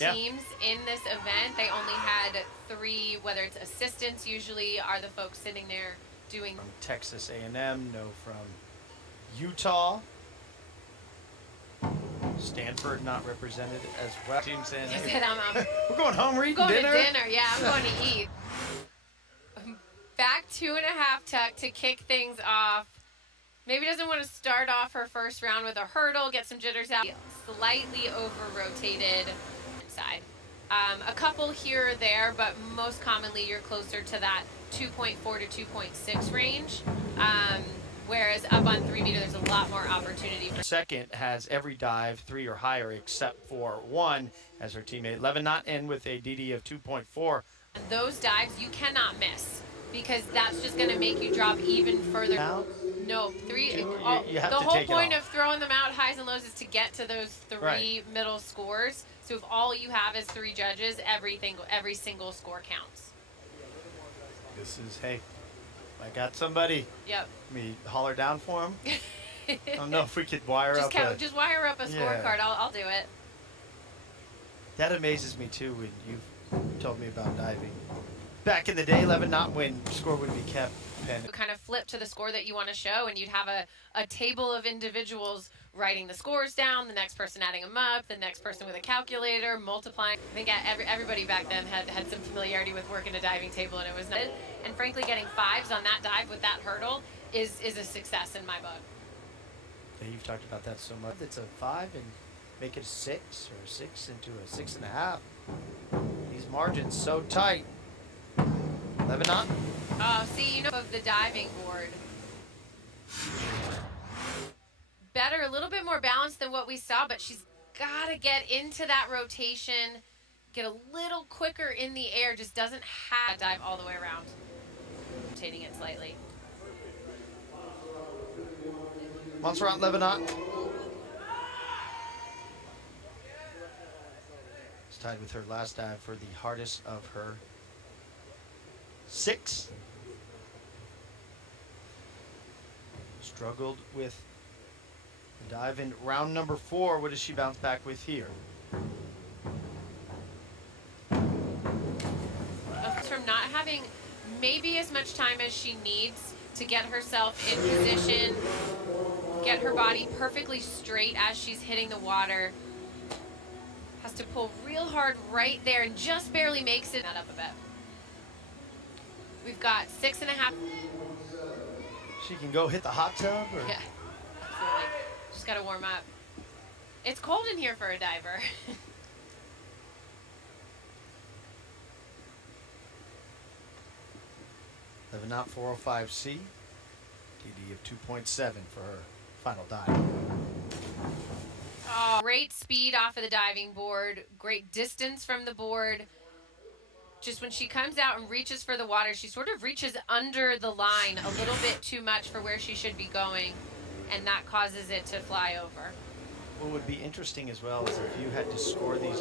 teams in this event. They only had 3, whether it's assistants usually are the folks sitting there doing. From Texas A&M, no from Utah. Stanford not represented as well. Team saying, hey, we're going home, we're eating dinner. Going to dinner, yeah, I'm going to eat. Back 2.5 tuck to kick things off. Maybe doesn't want to start off her first round with a hurdle, get some jitters out. Slightly over-rotated inside. A couple here or there, but most commonly you're closer to that 2.4 to 2.6 range. Whereas up on 3 meter, there's a lot more opportunity. Second has every dive 3 or higher except for 1 as her teammate Lavenant in with a DD of 2.4. And those dives you cannot miss because that's just going to make you drop even further. Now? No, 3. You have the to whole take point it of throwing them out highs and lows is to get to those 3 middle scores. So if all you have is 3 judges, every single score counts. This is, hey, I got somebody. Yep. Me holler down for him. I don't know if we could wire just up just wire up a scorecard. I'll do it. That amazes me too when you've told me about diving. Back in the day, Lavenant, when score would be kept. Kind of flip to the score that you want to show, and you'd have a table of individuals writing the scores down, the next person adding them up, the next person with a calculator, multiplying. I think everybody back then had some familiarity with working a diving table, and it was nice. And frankly, getting 5s on that dive with that hurdle is a success in my book. Yeah, you've talked about that so much. It's a 5 and make it a 6 or 6 into a 6.5. These margins so tight. Lavenant. Oh, see, you know, of the diving board. Better, a little bit more balanced than what we saw, but she's got to get into that rotation, get a little quicker in the air, just doesn't have to dive all the way around. Rotating it slightly. Montserrat Lavenant. It's tied with her last dive for the hardest of her 6. Struggled with the dive in round number 4. What does she bounce back with here? From not having maybe as much time as she needs to get herself in position, get her body perfectly straight as she's hitting the water. Has to pull real hard right there and just barely makes it. That up a bit. We've got 6.5. She can go hit the hot tub? Or? Yeah, absolutely. Just got to warm up. It's cold in here for a diver. Lavenant 405C, DD of 2.7 for her final dive. Oh, great speed off of the diving board, great distance from the board. Just when she comes out and reaches for the water, she sort of reaches under the line a little bit too much for where she should be going, and that causes it to fly over. What would be interesting as well is if you had to score these